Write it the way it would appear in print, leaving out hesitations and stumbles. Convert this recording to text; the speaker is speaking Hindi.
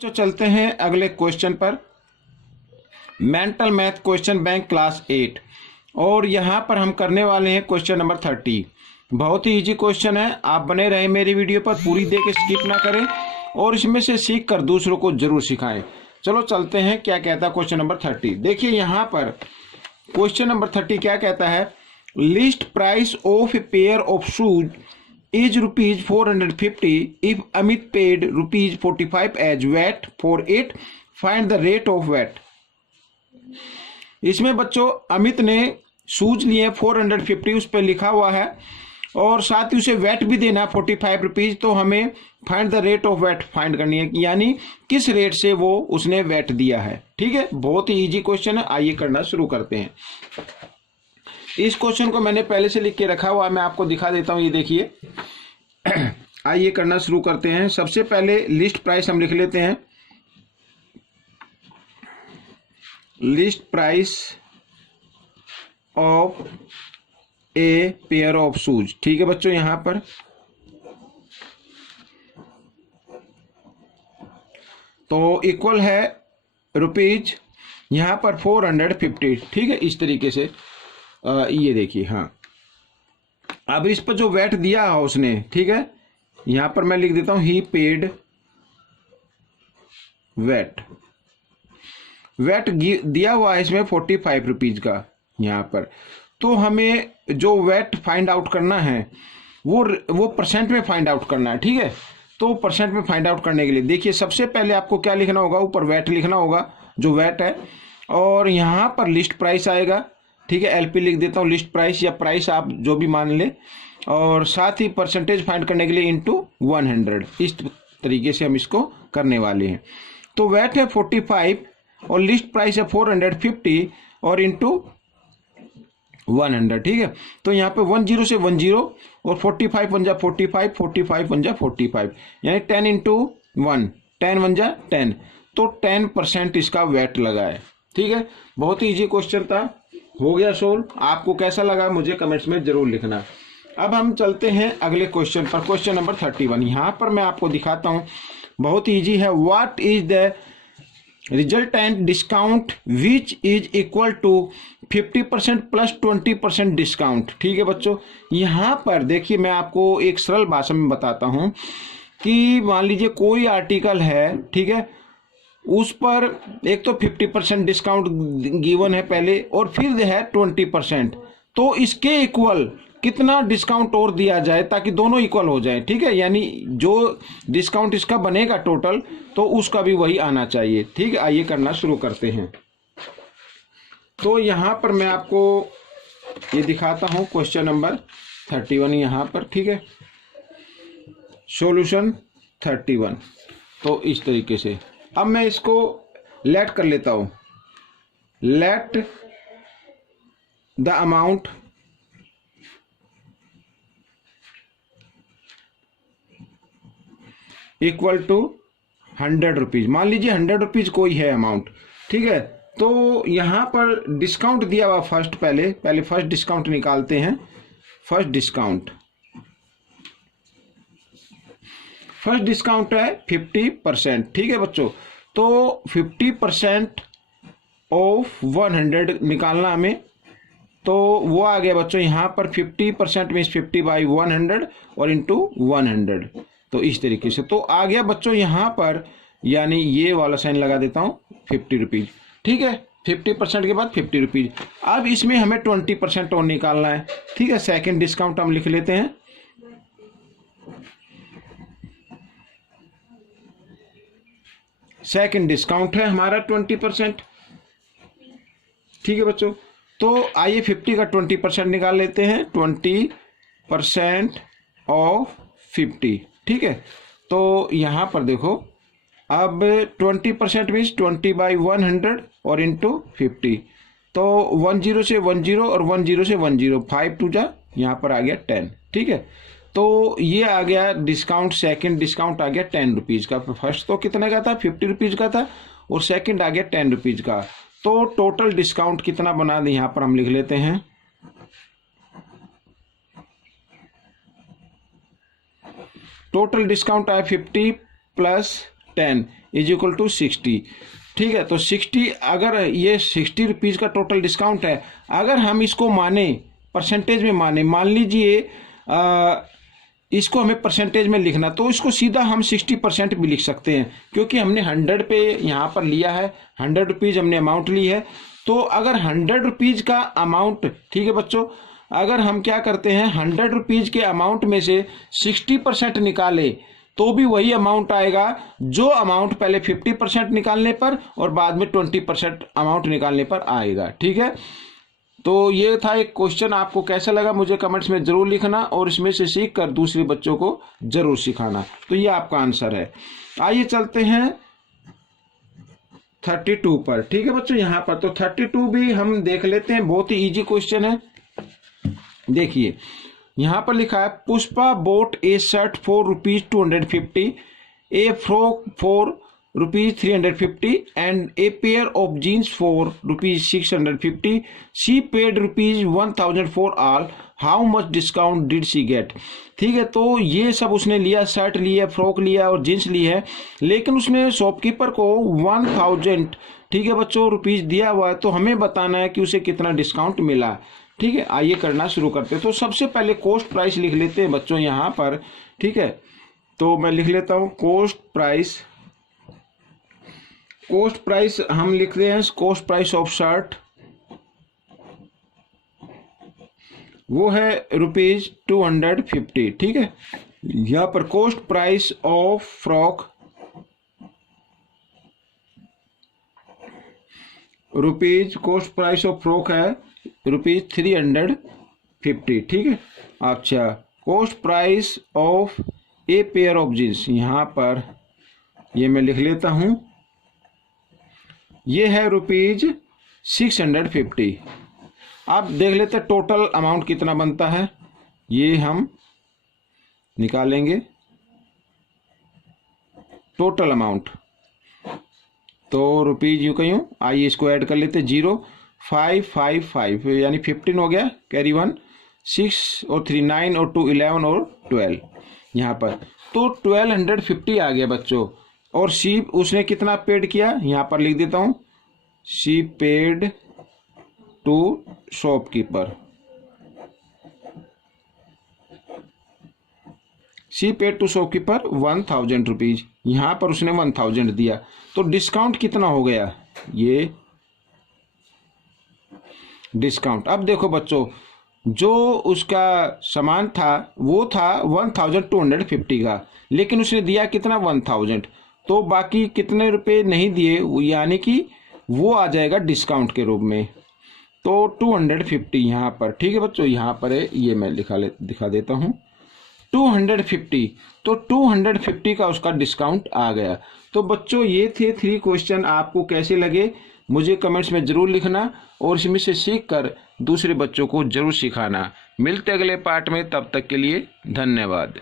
तो चलते हैं अगले क्वेश्चन पर। Mental math question bank class 8 और यहाँ पर हम करने वाले हैं क्वेश्चन नंबर 30। बहुत ही इजी क्वेश्चन है, आप बने रहें मेरी वीडियो पर, पूरी देख स्किप ना करें और इसमें से सीख कर दूसरों को जरूर सिखाएं। चलो चलते हैं, क्या कहता है क्वेश्चन नंबर 30। देखिए यहाँ पर क्वेश्चन नंबर 30 क्या कहता है, list price of a pair of shoes is rupees 450 if Amit paid rupees 45 as VAT for it, find the rate of VAT। इसमें बच्चों अमित ने शूज लिए 450 उस पर लिखा हुआ है और साथ ही उसे वैट भी देना 45 रुपीज। तो हमें find the rate of VAT find करनी है, यानी किस रेट से वो उसने वैट दिया है। ठीक है, बहुत ही इजी क्वेश्चन है, आइए करना शुरू करते हैं। इस क्वेश्चन को मैंने पहले से लिख के रखा हुआ, मैं आपको दिखा देता हूं, ये देखिए। आइए करना शुरू करते हैं। सबसे पहले लिस्ट प्राइस हम लिख लेते हैं, list price of a pair of shoes. ठीक है बच्चों, यहां पर तो इक्वल है रुपीज यहां पर 450। ठीक है, इस तरीके से ये देखिए। हाँ, अब इस पर जो वैट दिया है उसने, ठीक है, यहां पर मैं लिख देता हूं ही पेड वैट। वैट दिया हुआ है इसमें 45 रुपीज का यहां पर। तो हमें जो वैट फाइंड आउट करना है वो परसेंट में फाइंड आउट करना है। ठीक है, तो परसेंट में फाइंड आउट करने के लिए देखिए सबसे पहले आपको क्या लिखना होगा, ऊपर वैट लिखना होगा जो वैट है, और यहां पर लिस्ट प्राइस आएगा। ठीक है, एलपी लिख देता हूँ, लिस्ट प्राइस या प्राइस आप जो भी मान ले, और साथ ही परसेंटेज फाइंड करने के लिए इनटू 100। इस तरीके से हम इसको करने वाले हैं। तो वैट है 45 और लिस्ट प्राइस है 450 और इनटू 100। ठीक है, तो यहाँ पे 10 से 10 और 45 बन जा 45, 45 बन जा 45, यानी 10 इंटू 1, 10 बन जा 10, तो 10% इसका वैट लगा है। ठीक है, बहुत ही इजी क्वेश्चन था, हो गया सोल्व। आपको कैसा लगा मुझे कमेंट्स में जरूर लिखना। अब हम चलते हैं अगले क्वेश्चन पर, क्वेश्चन नंबर 31। यहां पर मैं आपको दिखाता हूं, बहुत इजी है। What is the resultant discount which is equal to 50% plus 20% discount. ठीक है बच्चों, यहां पर देखिए मैं आपको एक सरल भाषा में बताता हूं कि मान लीजिए कोई आर्टिकल है, ठीक है, उस पर एक तो 50% डिस्काउंट गिवन है पहले और फिर है 20%, तो इसके इक्वल कितना डिस्काउंट और दिया जाए ताकि दोनों इक्वल हो जाए। ठीक है, यानी जो डिस्काउंट इसका बनेगा टोटल, तो उसका भी वही आना चाहिए। ठीक है, आइए करना शुरू करते हैं। तो यहां पर मैं आपको ये दिखाता हूं क्वेश्चन नंबर 31 यहां पर। ठीक है, सॉल्यूशन 31। तो इस तरीके से अब मैं इसको लेट कर लेता हूं, let the amount equal to 100 rupees. मान लीजिए 100 रुपीज कोई है अमाउंट। ठीक है, तो यहां पर डिस्काउंट दिया हुआ फर्स्ट, पहले फर्स्ट डिस्काउंट निकालते हैं। फर्स्ट डिस्काउंट है 50%। ठीक है बच्चों, तो 50% ऑफ 100 निकालना हमें, तो वो आ गया बच्चों यहाँ पर 50% मीन्स 50/100 और इंटू 100। तो इस तरीके से तो आ गया बच्चों यहाँ पर, यानी ये वाला साइन लगा देता हूँ 50 रुपीज। ठीक है, 50% के बाद 50 रुपीज। अब इसमें हमें 20% और निकालना है। ठीक है, सेकेंड डिस्काउंट हम लिख लेते हैं, सेकेंड डिस्काउंट है हमारा 20%। ठीक है बच्चों, तो आइए 50 का 20% निकाल लेते हैं, 20% ऑफ 50। ठीक है, तो यहां पर देखो अब 20% मीन्स 20/100 और इंटू 50, तो 10 से 10 और 10 से 10, 5 टू जा यहाँ पर आ गया 10। ठीक है, तो ये आ गया डिस्काउंट, सेकंड डिस्काउंट आ गया 10 रुपीज का। फर्स्ट तो कितने का था, 50 रुपीज का था, और सेकंड आ गया 10 रुपीज का। तो टोटल डिस्काउंट कितना बना दे, यहां पर हम लिख लेते हैं, टोटल डिस्काउंट आया 50 प्लस 10, इज इक्वल टू 60। ठीक है, तो 60, अगर ये 60 रुपीज़ का टोटल डिस्काउंट है, अगर हम इसको माने परसेंटेज में माने, मान लीजिए इसको हमें परसेंटेज में लिखना, तो इसको सीधा हम 60% भी लिख सकते हैं, क्योंकि हमने 100 पे यहाँ पर लिया है, 100 रुपीज़ हमने अमाउंट ली है। तो अगर 100 रुपीज़ का अमाउंट, ठीक है बच्चों, अगर हम क्या करते हैं 100 रुपीज़ के अमाउंट में से 60% निकाले तो भी वही अमाउंट आएगा जो अमाउंट पहले 50% निकालने पर और बाद में 20% अमाउंट निकालने पर आएगा। ठीक है, तो ये था एक क्वेश्चन। आपको कैसा लगा मुझे कमेंट्स में जरूर लिखना और इसमें से सीख कर दूसरे बच्चों को जरूर सिखाना। तो ये आपका आंसर है। आइए चलते हैं 32 पर। ठीक है बच्चों, यहाँ पर तो 32 भी हम देख लेते हैं, बहुत ही इजी क्वेश्चन है। देखिए यहाँ पर लिखा है Pushpa bought a shirt for ₹250, a frock for ₹350 and a pair of jeans for ₹650। She paid ₹1000 for all, how much discount did she get. ठीक है, तो ये सब उसने लिया, शर्ट लिया, फ्रॉक लिया और जीन्स ली है, लेकिन उसने शॉपकीपर को 1000, ठीक है बच्चों, रुपीज़ दिया हुआ है। तो हमें बताना है कि उसे कितना डिस्काउंट मिला। ठीक है, आइए करना शुरू करते हैं। तो सबसे पहले कॉस्ट प्राइस लिख लेते हैं बच्चों यहाँ पर। ठीक है, तो मैं लिख लेता हूँ कॉस्ट प्राइस। कॉस्ट प्राइस हम लिखते हैं, कॉस्ट प्राइस ऑफ शर्ट वो है ₹250। ठीक है, यहाँ पर cost price of frock cost price of frock है ₹350। ठीक है, अच्छा, cost price of a pair of jeans, यहाँ पर ये मैं लिख लेता हूँ, ये है ₹650। अब देख लेते हैं टोटल अमाउंट कितना बनता है, ये हम निकालेंगे टोटल अमाउंट। तो रुपीज यूँ कहीं, आइए इसको ऐड कर लेते, 0555 यानी 15 हो गया, कैरी 1, 6 और 3 9 और 2 11 और 12 यहाँ पर। तो 1250 आ गया बच्चों। और शी उसने कितना पेड किया, यहाँ पर लिख देता हूँ, she paid to shopkeeper, she paid to shopkeeper 1000 rupees. यहाँ पर उसने 1000 दिया, तो डिस्काउंट कितना हो गया, ये डिस्काउंट। अब देखो बच्चों, जो उसका सामान था वो था 1250 का, लेकिन उसने दिया कितना 1000, तो बाकी कितने रुपए नहीं दिए, यानी कि वो आ जाएगा डिस्काउंट के रूप में। तो 250 यहाँ पर, ठीक है बच्चों, यहाँ पर है, ये मैं दिखा देता हूँ 250। तो 250 का उसका डिस्काउंट आ गया। तो बच्चों ये थे 3 क्वेश्चन, आपको कैसे लगे मुझे कमेंट्स में जरूर लिखना और इसमें से सीख कर दूसरे बच्चों को जरूर सिखाना। मिलते अगले पार्ट में, तब तक के लिए धन्यवाद।